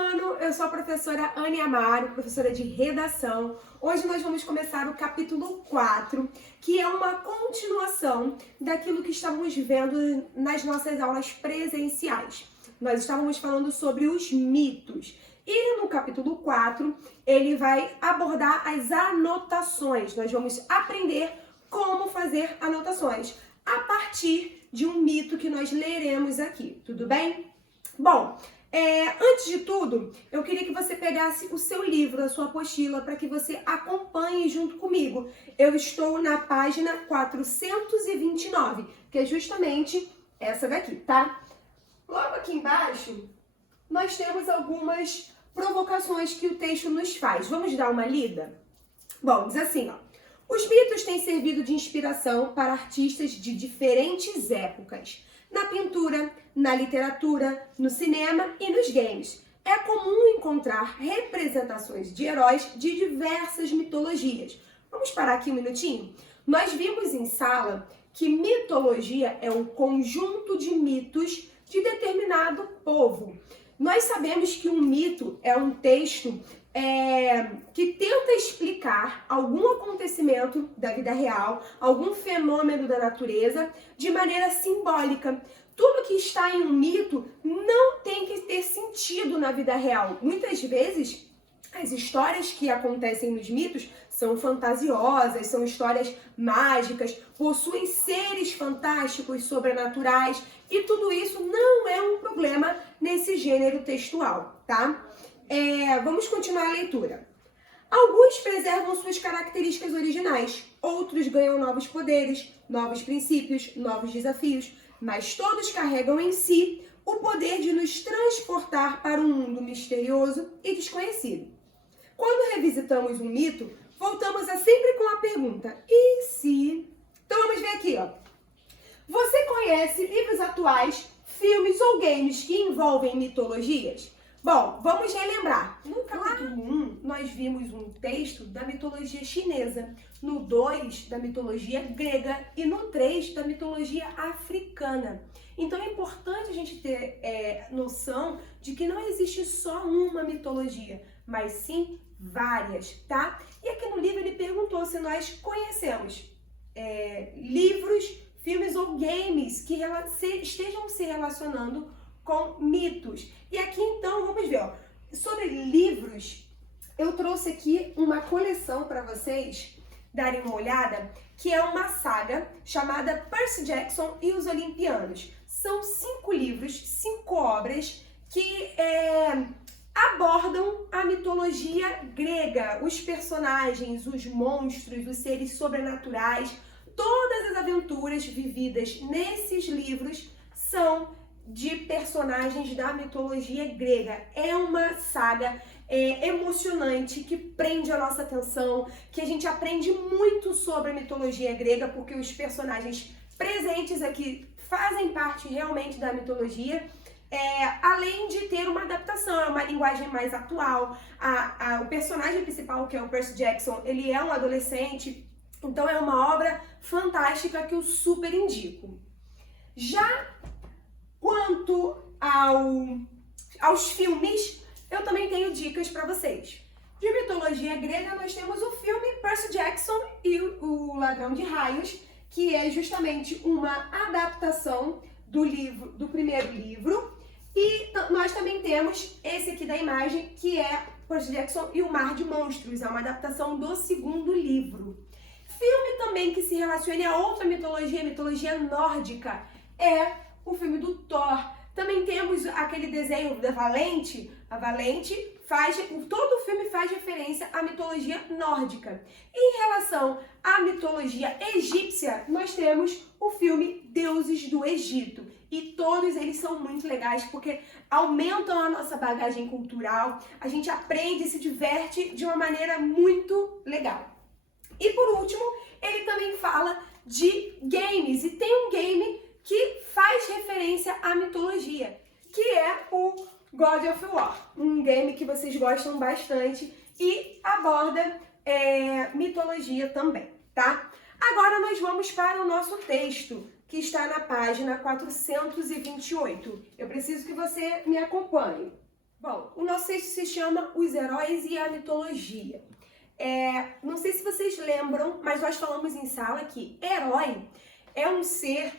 ano, eu sou a professora Anne Amaro, professora de redação. Hoje nós vamos começar o capítulo 4, que é uma continuação daquilo que estávamos vendo nas nossas aulas presenciais. Nós estávamos falando sobre os mitos. E no capítulo 4, ele vai abordar as anotações. Nós vamos aprender como fazer anotações a partir de um mito que nós leremos aqui, tudo bem? Bom, antes de tudo, eu queria que você pegasse o seu livro, a sua apostila, para que você acompanhe junto comigo. Eu estou na página 429, que é justamente essa daqui, tá? Logo aqui embaixo, nós temos algumas provocações que o texto nos faz. Vamos dar uma lida? Bom, diz assim, ó. Os mitos têm servido de inspiração para artistas de diferentes épocas. Na pintura, na literatura, no cinema e nos games. É comum encontrar representações de heróis de diversas mitologias. Vamos parar aqui um minutinho? Nós vimos em sala que mitologia é um conjunto de mitos de determinado povo. Nós sabemos que um mito é um texto que tenta explicar algum acontecimento da vida real, algum fenômeno da natureza, de maneira simbólica. Tudo que está em um mito não tem que ter sentido na vida real. Muitas vezes, as histórias que acontecem nos mitos são fantasiosas, são histórias mágicas, possuem seres fantásticos, sobrenaturais, e tudo isso não é um problema nesse gênero textual, tá? Vamos continuar a leitura. Alguns preservam suas características originais, outros ganham novos poderes, novos princípios, novos desafios, mas todos carregam em si o poder de nos transportar para um mundo misterioso e desconhecido. Quando revisitamos um mito, voltamos sempre com a pergunta, e se? Então vamos ver aqui, ó. Você conhece livros atuais, filmes ou games que envolvem mitologias? Bom, vamos relembrar. No capítulo 1, nós vimos um texto da mitologia chinesa, no 2, da mitologia grega e no 3, da mitologia africana. Então é importante a gente ter noção de que não existe só uma mitologia, mas sim várias, tá? E aqui no livro ele perguntou se nós conhecemos livros, filmes ou games que estejam se relacionando com mitos. E aqui então, vamos ver, ó, sobre livros, eu trouxe aqui uma coleção para vocês darem uma olhada, que é uma saga chamada Percy Jackson e os Olimpianos. São 5 livros, 5 obras que abordam a mitologia grega, os personagens, os monstros, os seres sobrenaturais. Todas as aventuras vividas nesses livros são de personagens da mitologia grega. É uma saga emocionante, que prende a nossa atenção, que a gente aprende muito sobre a mitologia grega, porque os personagens presentes aqui fazem parte realmente da mitologia, além de ter uma adaptação, é uma linguagem mais atual. O personagem principal, que é o Percy Jackson, ele é um adolescente, então é uma obra fantástica que eu super indico. Já quanto aos filmes, eu também tenho dicas para vocês. De mitologia grega, nós temos o filme Percy Jackson e o Ladrão de Raios, que é justamente uma adaptação do primeiro livro. E nós também temos esse aqui da imagem, que é Percy Jackson e o Mar de Monstros, é uma adaptação do segundo livro. Filme também que se relaciona a outra mitologia, a mitologia nórdica, é o filme do Thor. Também temos aquele desenho da Valente. A Valente todo o filme faz referência à mitologia nórdica. Em relação à mitologia egípcia, nós temos o filme Deuses do Egito. E todos eles são muito legais porque aumentam a nossa bagagem cultural, a gente aprende e se diverte de uma maneira muito legal. E por último, ele também fala de games, e tem um game que faz referência à mitologia, que é o God of War, um game que vocês gostam bastante e aborda mitologia também, tá? Agora nós vamos para o nosso texto, que está na página 428. Eu preciso que você me acompanhe. Bom, o nosso texto se chama Os Heróis e a Mitologia. Não sei se vocês lembram, mas nós falamos em sala que herói é um ser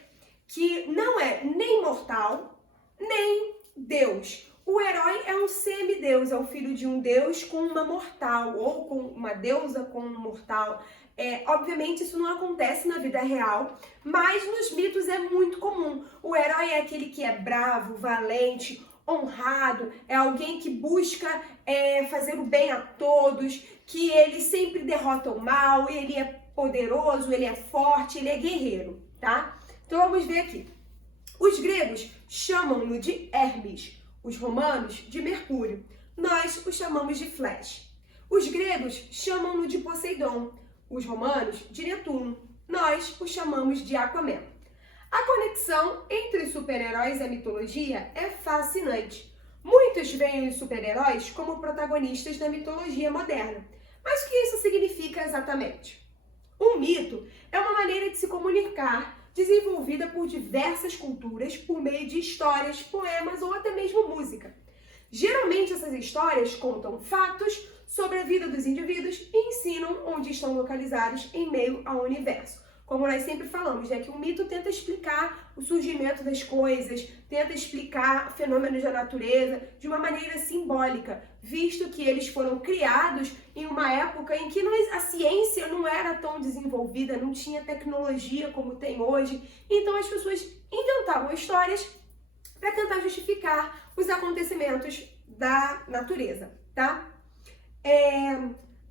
que não é nem mortal, nem Deus. O herói é um semideus, é o filho de um deus com uma mortal, ou com uma deusa com um mortal. Obviamente isso não acontece na vida real, mas nos mitos é muito comum. O herói é aquele que é bravo, valente, honrado, é alguém que busca fazer o bem a todos, que ele sempre derrota o mal, ele é poderoso, ele é forte, ele é guerreiro, tá? Então vamos ver aqui. Os gregos chamam-no de Hermes, os romanos de Mercúrio. Nós o chamamos de Flash. Os gregos chamam-no de Poseidon, os romanos de Netuno. Nós o chamamos de Aquaman. A conexão entre os super-heróis e a mitologia é fascinante. Muitos veem os super-heróis como protagonistas da mitologia moderna. Mas o que isso significa exatamente? Um mito é uma maneira de se comunicar desenvolvida por diversas culturas por meio de histórias, poemas ou até mesmo música. Geralmente essas histórias contam fatos sobre a vida dos indivíduos e ensinam onde estão localizados em meio ao universo. Como nós sempre falamos, que o mito tenta explicar o surgimento das coisas, tenta explicar fenômenos da natureza de uma maneira simbólica, visto que eles foram criados em uma época em que a ciência não era tão desenvolvida, não tinha tecnologia como tem hoje, então as pessoas inventavam histórias para tentar justificar os acontecimentos da natureza, tá?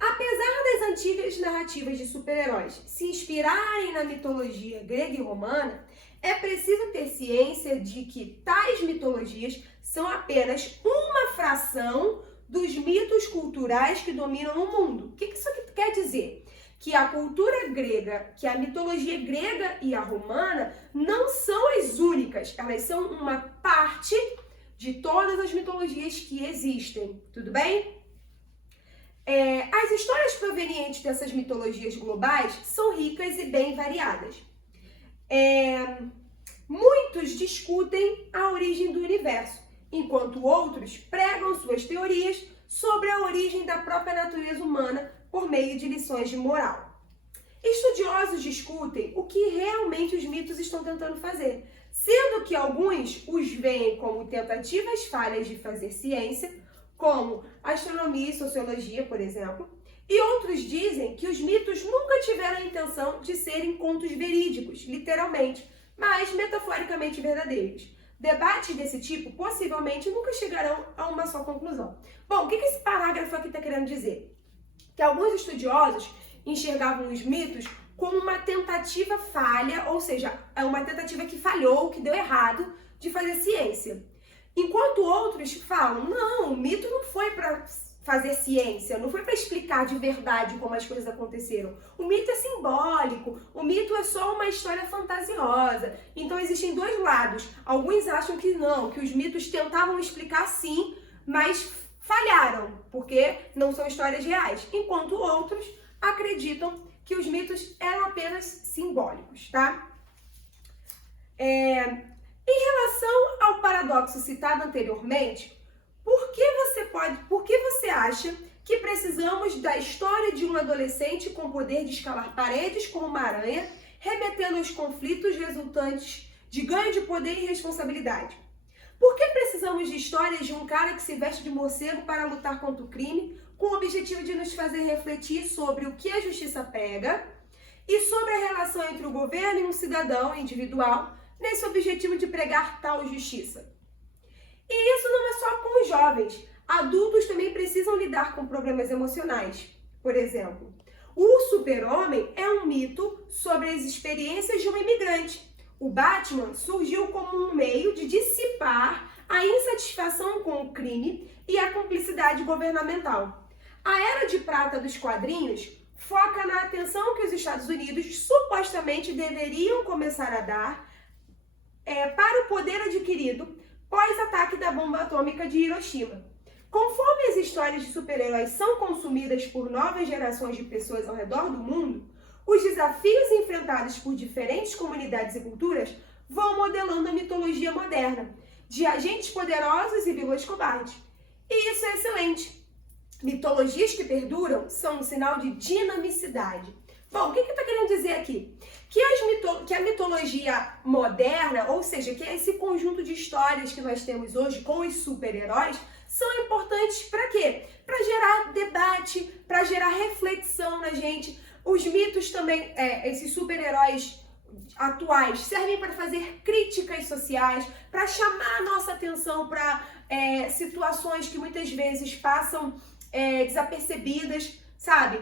Apesar das antigas narrativas de super-heróis se inspirarem na mitologia grega e romana, é preciso ter ciência de que tais mitologias são apenas uma fração dos mitos culturais que dominam o mundo. O que isso aqui quer dizer? Que a cultura grega, que a mitologia grega e a romana não são as únicas, elas são uma parte de todas as mitologias que existem, tudo bem? As histórias provenientes dessas mitologias globais são ricas e bem variadas. Muitos discutem a origem do universo, enquanto outros pregam suas teorias sobre a origem da própria natureza humana por meio de lições de moral. Estudiosos discutem o que realmente os mitos estão tentando fazer, sendo que alguns os veem como tentativas falhas de fazer ciência, como astronomia e sociologia, por exemplo, e outros dizem que os mitos nunca tiveram a intenção de serem contos verídicos, literalmente, mas metaforicamente verdadeiros. Debates desse tipo possivelmente nunca chegarão a uma só conclusão. Bom, o que esse parágrafo aqui está querendo dizer? Que alguns estudiosos enxergavam os mitos como uma tentativa falha, ou seja, é uma tentativa que falhou, que deu errado, de fazer ciência. Enquanto outros falam, não, o mito não foi para fazer ciência, não foi para explicar de verdade como as coisas aconteceram. O mito é simbólico, o mito é só uma história fantasiosa. Então existem dois lados. Alguns acham que não, que os mitos tentavam explicar sim, mas falharam, porque não são histórias reais. Enquanto outros acreditam que os mitos eram apenas simbólicos, tá? Em relação ao paradoxo citado anteriormente, por que você acha que precisamos da história de um adolescente com poder de escalar paredes como uma aranha, remetendo aos conflitos resultantes de ganho de poder e responsabilidade? Por que precisamos de histórias de um cara que se veste de morcego para lutar contra o crime, com o objetivo de nos fazer refletir sobre o que a justiça pega e sobre a relação entre o governo e um cidadão individual, nesse objetivo de pregar tal justiça? E isso não é só com os jovens. Adultos também precisam lidar com problemas emocionais. Por exemplo, o super-homem é um mito sobre as experiências de um imigrante. O Batman surgiu como um meio de dissipar a insatisfação com o crime e a cumplicidade governamental. A Era de Prata dos quadrinhos foca na atenção que os Estados Unidos supostamente deveriam começar a dar para o poder adquirido pós-ataque da bomba atômica de Hiroshima. Conforme as histórias de super-heróis são consumidas por novas gerações de pessoas ao redor do mundo, os desafios enfrentados por diferentes comunidades e culturas vão modelando a mitologia moderna, de agentes poderosos e vilões cobardes. E isso é excelente. Mitologias que perduram são um sinal de dinamicidade. Bom, o que está querendo dizer aqui? Que a mitologia moderna, ou seja, que é esse conjunto de histórias que nós temos hoje com os super-heróis, são importantes para quê? Para gerar debate, para gerar reflexão na gente. Os mitos também, esses super-heróis atuais, servem para fazer críticas sociais, para chamar a nossa atenção para situações que muitas vezes passam desapercebidas, sabe?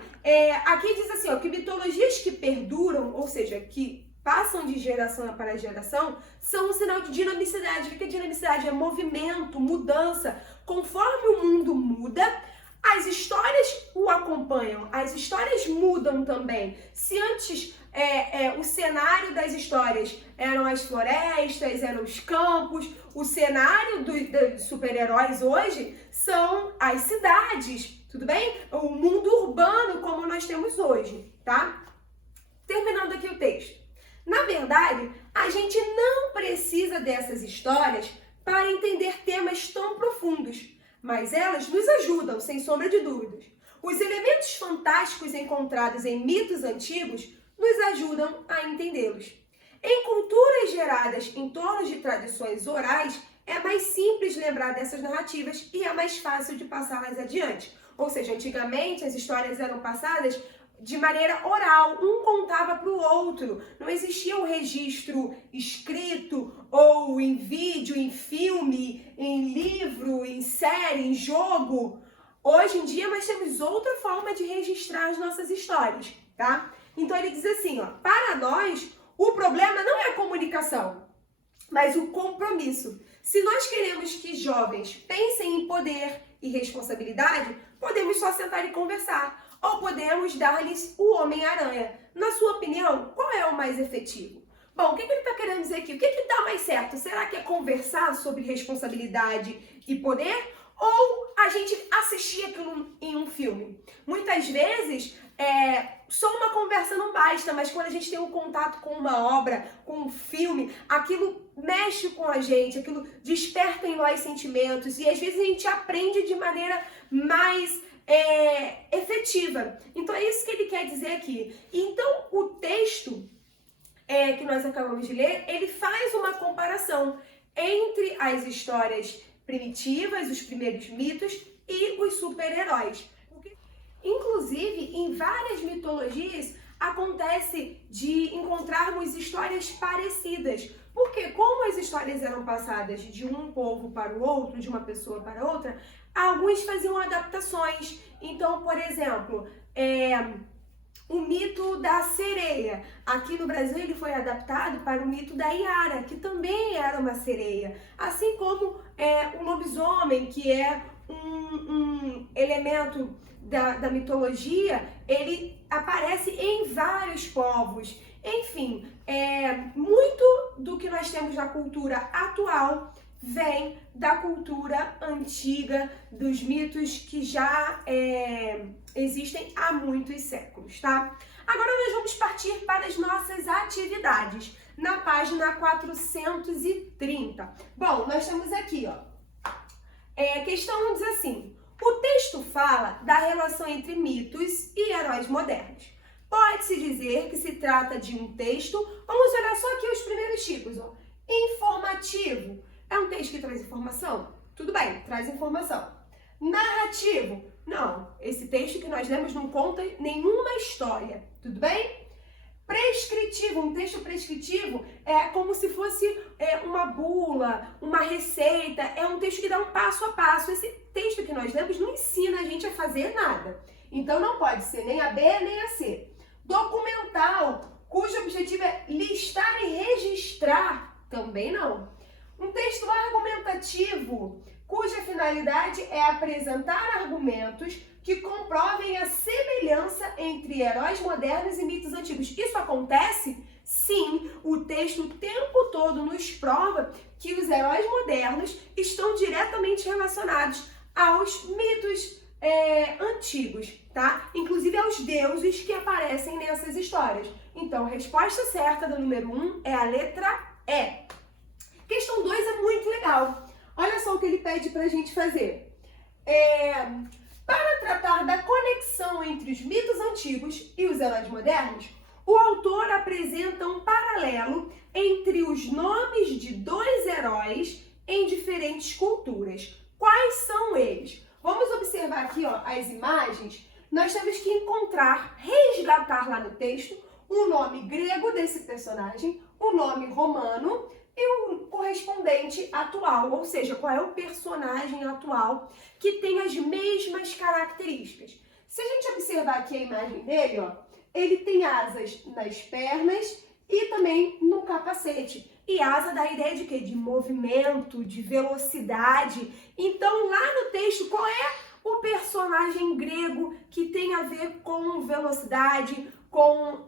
Aqui diz assim, ó, que mitologias que perduram, ou seja, que passam de geração para geração, são um sinal de dinamicidade. O que é dinamicidade? É movimento, mudança. Conforme o mundo muda, as histórias o acompanham, as histórias mudam também. Se antes o cenário das histórias eram as florestas, eram os campos, o cenário dos super-heróis hoje são as cidades, tudo bem? O mundo urbano como nós temos hoje, tá? Terminando aqui o texto. Na verdade, a gente não precisa dessas histórias para entender temas tão profundos, mas elas nos ajudam, sem sombra de dúvidas. Os elementos fantásticos encontrados em mitos antigos nos ajudam a entendê-los. Em culturas geradas em torno de tradições orais, é mais simples lembrar dessas narrativas e é mais fácil de passá-las adiante. Ou seja, antigamente as histórias eram passadas de maneira oral, um contava para o outro. Não existia um registro escrito ou em vídeo, em filme, em livro, em série, em jogo. Hoje em dia nós temos outra forma de registrar as nossas histórias, tá? Então ele diz assim, ó, para nós o problema não é a comunicação, mas o compromisso. Se nós queremos que jovens pensem em poder e responsabilidade, podemos só sentar e conversar. Ou podemos dar-lhes o Homem-Aranha. Na sua opinião, qual é o mais efetivo? Bom, o que ele está querendo dizer aqui? O que dá mais certo? Será que é conversar sobre responsabilidade e poder? Ou a gente assistir aquilo em um filme? Muitas vezes, só uma conversa não basta, mas quando a gente tem um contato com uma obra, com um filme, aquilo mexe com a gente, aquilo desperta em nós sentimentos e às vezes a gente aprende de maneira mais efetiva. Então é isso que ele quer dizer aqui. Então o texto que nós acabamos de ler, ele faz uma comparação entre as histórias primitivas, os primeiros mitos e os super-heróis. Inclusive, em várias mitologias acontece de encontrarmos histórias parecidas. Porque como as histórias eram passadas de um povo para o outro, de uma pessoa para outra, alguns faziam adaptações. Então, por exemplo, o mito da sereia. Aqui no Brasil ele foi adaptado para o mito da Iara, que também era uma sereia. Assim como o lobisomem, que é um elemento da mitologia, ele aparece em vários povos. Enfim, muito do que nós temos na cultura atual vem da cultura antiga, dos mitos que já existem há muitos séculos, tá? Agora nós vamos partir para as nossas atividades, na página 430. Bom, nós temos aqui, ó, questão 1 diz assim, o texto fala da relação entre mitos e heróis modernos. Pode-se dizer que se trata de um texto, vamos olhar só aqui os primeiros tipos, ó. Informativo, é um texto que traz informação? Tudo bem, traz informação. Narrativo, não, esse texto que nós lemos não conta nenhuma história, tudo bem? Prescritivo, um texto prescritivo é como se fosse uma bula, uma receita, é um texto que dá um passo a passo. Esse texto que nós lemos não ensina a gente a fazer nada, então não pode ser nem a B nem a C. Documental, cujo objetivo é listar e registrar, também não. Um texto argumentativo, cuja finalidade é apresentar argumentos que comprovem a semelhança entre heróis modernos e mitos antigos. Isso acontece? Sim, o texto o tempo todo nos prova que os heróis modernos estão diretamente relacionados aos mitos antigos, tá? Inclusive aos deuses que aparecem nessas histórias. Então, a resposta certa do número 1 é a letra E. Questão 2 é muito legal. Olha só o que ele pede pra gente fazer. Para tratar da conexão entre os mitos antigos e os heróis modernos, o autor apresenta um paralelo entre os nomes de dois heróis em diferentes culturas. Quais são eles? Vamos observar aqui, ó, as imagens. Nós temos que resgatar lá no texto o nome grego desse personagem, o nome romano e o correspondente atual, ou seja, qual é o personagem atual que tem as mesmas características. Se a gente observar aqui a imagem dele, ó, ele tem asas nas pernas e também no capacete. E asa dá a ideia de quê? De movimento, de velocidade. Então, lá no texto, qual é o personagem grego que tem a ver com velocidade, com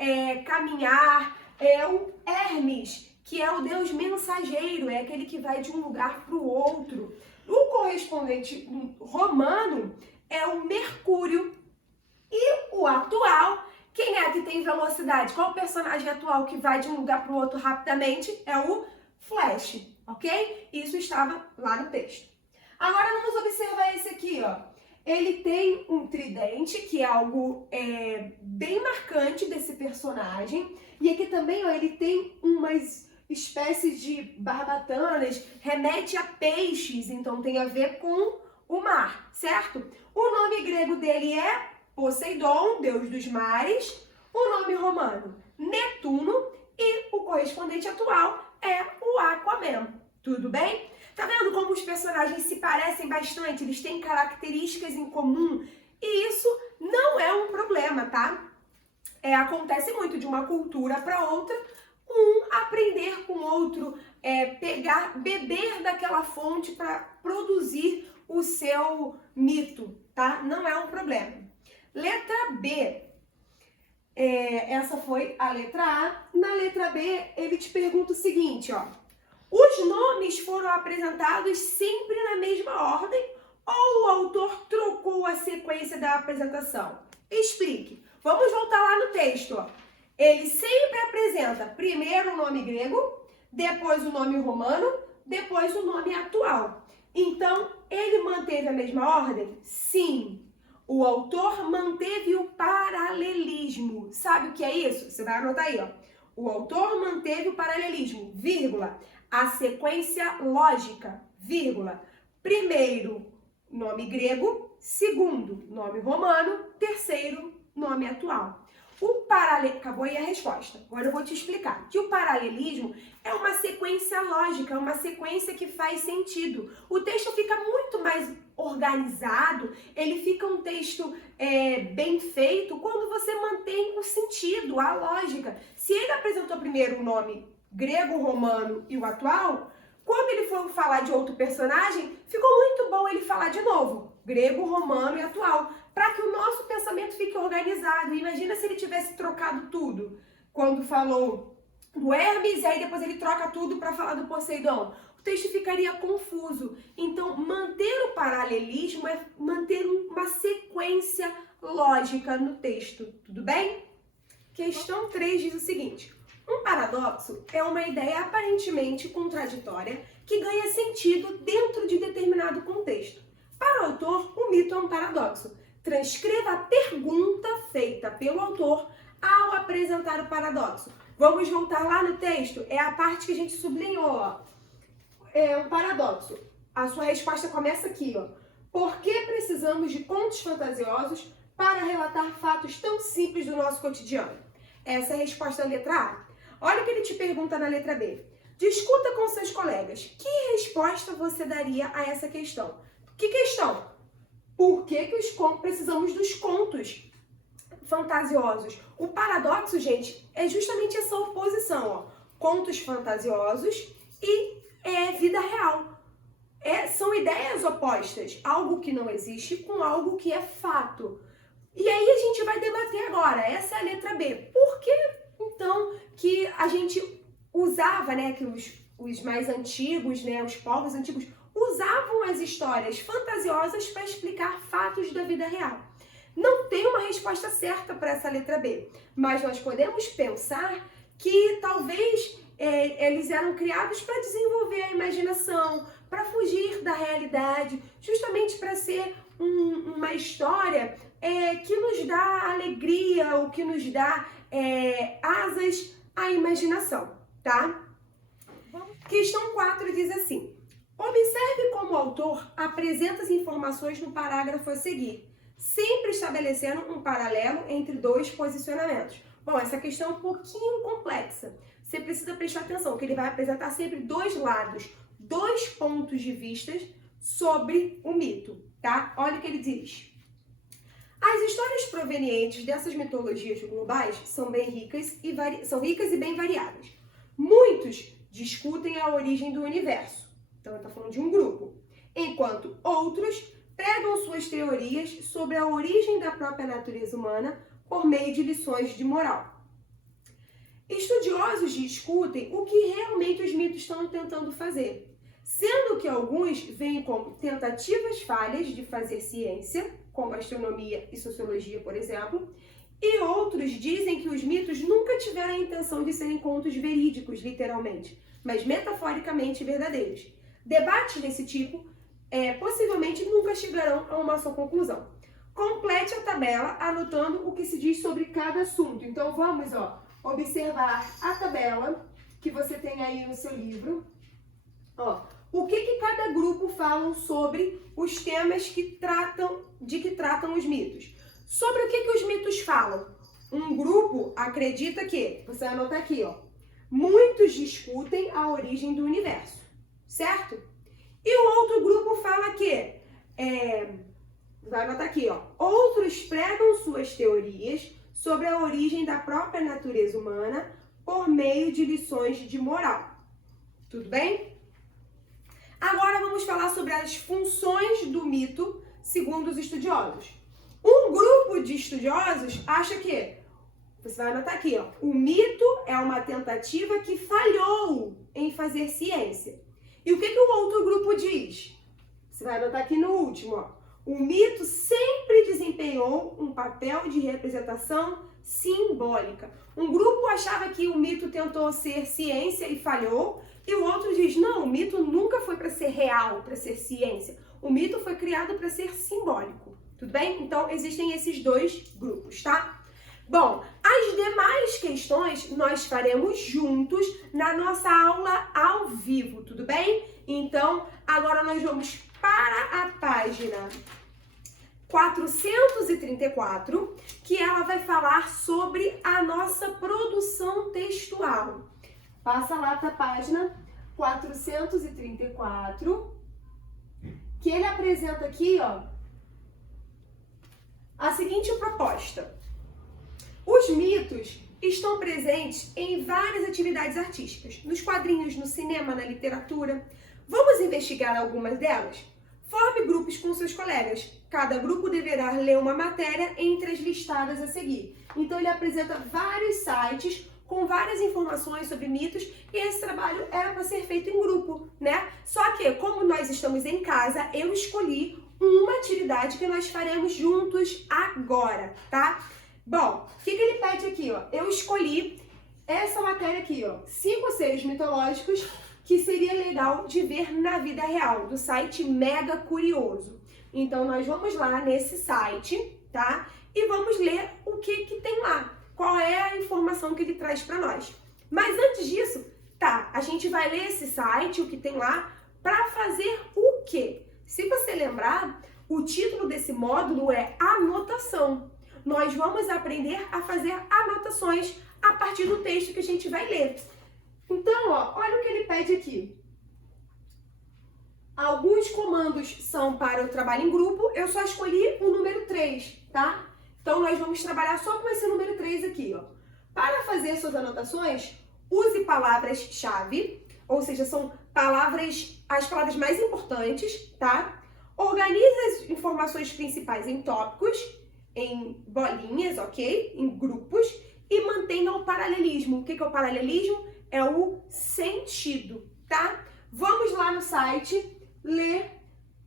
caminhar? É o Hermes, que é o deus mensageiro, é aquele que vai de um lugar para o outro. O correspondente romano é o Mercúrio. E o atual, quem é que tem velocidade? Qual o personagem atual que vai de um lugar para o outro rapidamente? É o Flash, ok? Isso estava lá no texto. Agora vamos observar esse aqui, ó. Ele tem um tridente, que é algo bem marcante desse personagem. E aqui também, ó, ele tem umas espécies de barbatanas, remete a peixes, então tem a ver com o mar, certo? O nome grego dele é Poseidon, deus dos mares. O nome romano, Netuno. E o correspondente atual é o Aquaman. Tudo bem? Tá vendo como os personagens se parecem bastante? Eles têm características em comum. E isso não é um problema, tá? Acontece muito de uma cultura para outra, um aprender com o outro, beber daquela fonte para produzir o seu mito, tá? Não é um problema. Letra B. Essa foi a letra A. Na letra B, ele te pergunta o seguinte, ó. Os nomes foram apresentados sempre na mesma ordem ou o autor trocou a sequência da apresentação? Explique. Vamos voltar lá no texto, ó. Ele sempre apresenta primeiro o nome grego, depois o nome romano, depois o nome atual. Então, ele manteve a mesma ordem? Sim. O autor manteve o paralelismo. Sabe o que é isso? Você vai anotar aí, ó. O autor manteve o paralelismo, vírgula, a sequência lógica, vírgula. Primeiro, nome grego, segundo, nome romano, terceiro, nome atual. Acabou aí a resposta. Agora eu vou te explicar que o paralelismo é uma sequência lógica, uma sequência que faz sentido. O texto fica muito mais organizado, ele fica um texto bem feito quando você mantém o sentido, a lógica. Se ele apresentou primeiro o nome grego, romano e o atual, quando ele for falar de outro personagem, ficou muito bom ele falar de novo, grego, romano e atual, para que o nosso pensamento fique organizado. Imagina se ele tivesse trocado tudo, quando falou do Hermes, e aí depois ele troca tudo para falar do Poseidon. O texto ficaria confuso. Então, manter o paralelismo é manter uma sequência lógica no texto, tudo bem? Questão 3 diz o seguinte: um paradoxo é uma ideia aparentemente contraditória que ganha sentido dentro de determinado contexto. Para o autor, o mito é um paradoxo. Transcreva a pergunta feita pelo autor ao apresentar o paradoxo. Vamos voltar lá no texto, é a parte que a gente sublinhou, ó. É um paradoxo. A sua resposta começa aqui, ó. Por que precisamos de contos fantasiosos para relatar fatos tão simples do nosso cotidiano? Essa é a resposta da letra A. Olha o que ele te pergunta na letra B. Discuta com seus colegas. Que resposta você daria a essa questão? Que questão? Por que precisamos dos contos fantasiosos? O paradoxo, gente, é justamente essa oposição, ó. Contos fantasiosos e vida real. São ideias opostas. Algo que não existe com algo que é fato. E aí a gente vai debater agora. Essa é a letra B. Por que, então, que a gente usava, né, que os mais antigos, né, os povos antigos, usavam as histórias fantasiosas para explicar fatos da vida real? Não tem uma resposta certa para essa letra B, mas nós podemos pensar que talvez eles eram criados para desenvolver a imaginação, para fugir da realidade, justamente para ser uma história que nos dá alegria, ou que nos dá asas à imaginação, tá? Questão 4 diz assim: observe como o autor apresenta as informações no parágrafo a seguir, sempre estabelecendo um paralelo entre dois posicionamentos. Bom, essa questão é um pouquinho complexa. Você precisa prestar atenção que ele vai apresentar sempre dois lados, dois pontos de vista sobre o mito, tá? Olha o que ele diz. As histórias provenientes dessas mitologias globais são ricas e bem variadas. Muitos discutem a origem do universo, então ele está falando de um grupo, enquanto outros pregam suas teorias sobre a origem da própria natureza humana por meio de lições de moral. Estudiosos discutem o que realmente os mitos estão tentando fazer, sendo que alguns veem como tentativas falhas de fazer ciência, como astronomia e sociologia, por exemplo, e outros dizem que os mitos nunca tiveram a intenção de serem contos verídicos, literalmente, mas metaforicamente verdadeiros. Debates desse tipo possivelmente nunca chegarão a uma só conclusão. Complete a tabela anotando o que se diz sobre cada assunto. Então vamos observar a tabela que você tem aí no seu livro. O que cada grupo falam sobre os temas que tratam os mitos. Sobre o que os mitos falam? Um grupo acredita que, você vai anotar aqui, muitos discutem a origem do universo, certo? E o outro grupo fala que, vai anotar aqui, outros pregam suas teorias sobre a origem da própria natureza humana por meio de lições de moral. Tudo bem? Agora vamos falar sobre as funções do mito, segundo os estudiosos. Um grupo de estudiosos acha que, você vai anotar aqui, o mito é uma tentativa que falhou em fazer ciência. E o que o outro grupo diz? Você vai anotar aqui no último, o mito sempre desempenhou um papel de representação simbólica. Um grupo achava que o mito tentou ser ciência e falhou, e o outro diz, não, o mito nunca foi para ser real, para ser ciência. O mito foi criado para ser simbólico. Tudo bem? Então, existem esses dois grupos, tá? Bom, as demais questões nós faremos juntos na nossa aula ao vivo, tudo bem? Então, agora nós vamos para a página 434, que ela vai falar sobre a nossa produção textual. Passa lá para a página 434, que ele apresenta aqui, a seguinte proposta. Os mitos estão presentes em várias atividades artísticas, nos quadrinhos, no cinema, na literatura. Vamos investigar algumas delas? Forme grupos com seus colegas. Cada grupo deverá ler uma matéria entre as listadas a seguir. Então ele apresenta vários sites com várias informações sobre mitos e esse trabalho era para ser feito em grupo, né? Só que, como nós estamos em casa, eu escolhi uma atividade que nós faremos juntos agora, tá? Bom, o que ele pede aqui, Eu escolhi essa matéria aqui, 5 seres mitológicos que seria legal de ver na vida real, do site Mega Curioso. Então, nós vamos lá nesse site, tá? E vamos ler o que tem lá. Qual é a informação que ele traz para nós. Mas antes disso, a gente vai ler esse site, o que tem lá, para fazer o quê? Se você lembrar, o título desse módulo é anotação. Nós vamos aprender a fazer anotações a partir do texto que a gente vai ler. Então, olha o que ele pede aqui. Alguns comandos são para o trabalho em grupo, eu só escolhi o número 3, tá? Então, nós vamos trabalhar só com esse número 3 aqui, Para fazer suas anotações, use palavras-chave, ou seja, são as palavras mais importantes, tá? Organize as informações principais em tópicos, em bolinhas, ok? Em grupos, e mantenha o paralelismo. O que é o paralelismo? É o sentido, tá? Vamos lá no site ler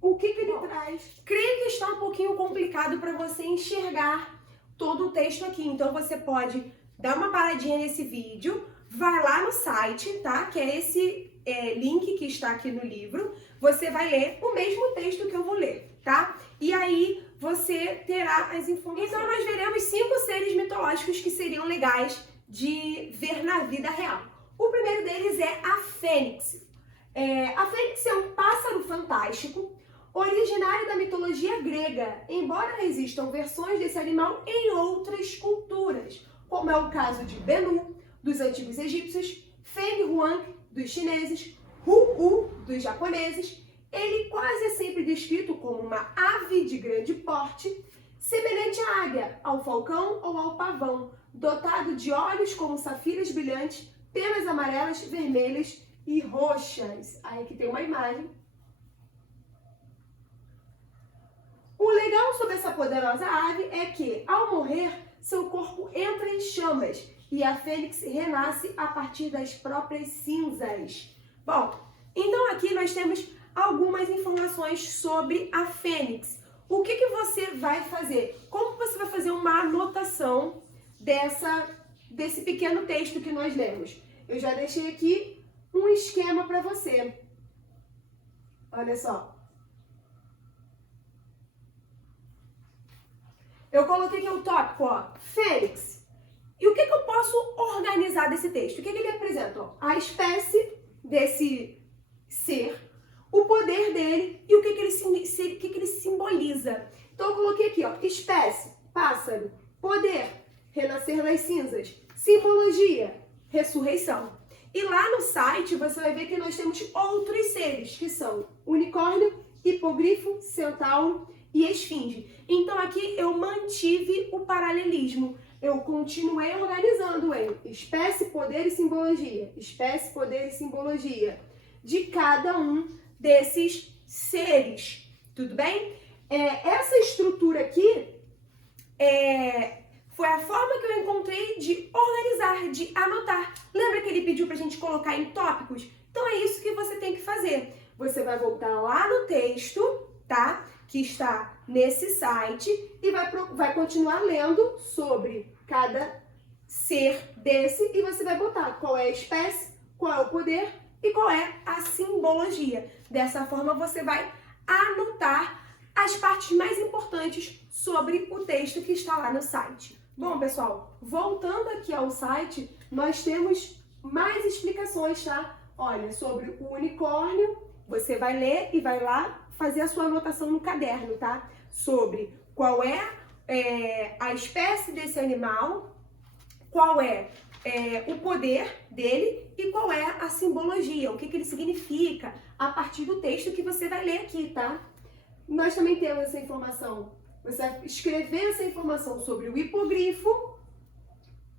o que ele traz. Creio que está um pouquinho complicado para você enxergar todo o texto aqui. Então, você pode dar uma paradinha nesse vídeo, vai lá no site, tá? Que é esse link que está aqui no livro. Você vai ler o mesmo texto que eu vou ler, tá? E aí você terá as informações. Então nós veremos 5 seres mitológicos que seriam legais de ver na vida real. O primeiro deles é a Fênix. A Fênix é um pássaro fantástico, originário da mitologia grega, embora existam versões desse animal em outras culturas, como é o caso de Benu, dos antigos egípcios, Feng Huang, dos chineses, Hu dos japoneses. Ele quase é sempre descrito como uma ave de grande porte, semelhante à águia, ao falcão ou ao pavão, dotado de olhos como safiras brilhantes, penas amarelas, vermelhas e roxas. Aí aqui tem uma imagem. O legal sobre essa poderosa ave é que, ao morrer, seu corpo entra em chamas e a Fênix renasce a partir das próprias cinzas. Bom, então aqui nós temos algumas informações sobre a Fênix. O que você vai fazer? Como você vai fazer uma anotação desse pequeno texto que nós lemos? Eu já deixei aqui um esquema para você. Olha só. Eu coloquei aqui o tópico, ó, Fênix. E o que eu posso organizar desse texto? O que ele apresenta? Ó, a espécie desse ser, o poder dele e o que ele simboliza. Então eu coloquei aqui, ó, espécie, pássaro, poder, renascer das cinzas, simbologia, ressurreição. E lá no site você vai ver que nós temos outros seres, que são unicórnio, hipogrifo, centauro e esfinge. Então aqui eu mantive o paralelismo. Eu continuei organizando em espécie, poder e simbologia. Espécie, poder e simbologia de cada um desses seres. Tudo bem? Essa estrutura aqui foi a forma que eu encontrei de organizar, de anotar. Lembra que ele pediu pra gente colocar em tópicos? Então é isso que você tem que fazer. Você vai voltar lá no texto, tá? Que está nesse site e vai continuar lendo sobre cada ser desse e você vai botar qual é a espécie, qual é o poder e qual é a simbologia. Dessa forma você vai anotar as partes mais importantes sobre o texto que está lá no site. Bom, pessoal, voltando aqui ao site, nós temos mais explicações, tá? Olha, sobre o unicórnio, você vai ler e vai lá fazer a sua anotação no caderno, tá? Sobre qual é a espécie desse animal, qual é o poder dele e qual é a simbologia, o que ele significa, a partir do texto que você vai ler aqui, tá? Nós também temos essa informação, você vai escrever essa informação sobre o hipogrifo,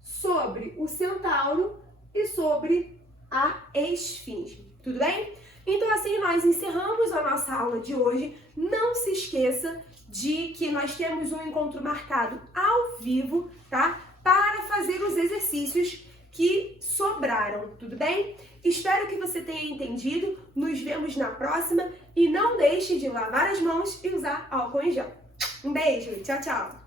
sobre o centauro e sobre a esfinge, tudo bem? Então assim nós encerramos a nossa aula de hoje. Não se esqueça de que nós temos um encontro marcado ao vivo, tá? Para fazer os exercícios que sobraram, tudo bem? Espero que você tenha entendido. Nos vemos na próxima e não deixe de lavar as mãos e usar álcool em gel. Um beijo, tchau, tchau!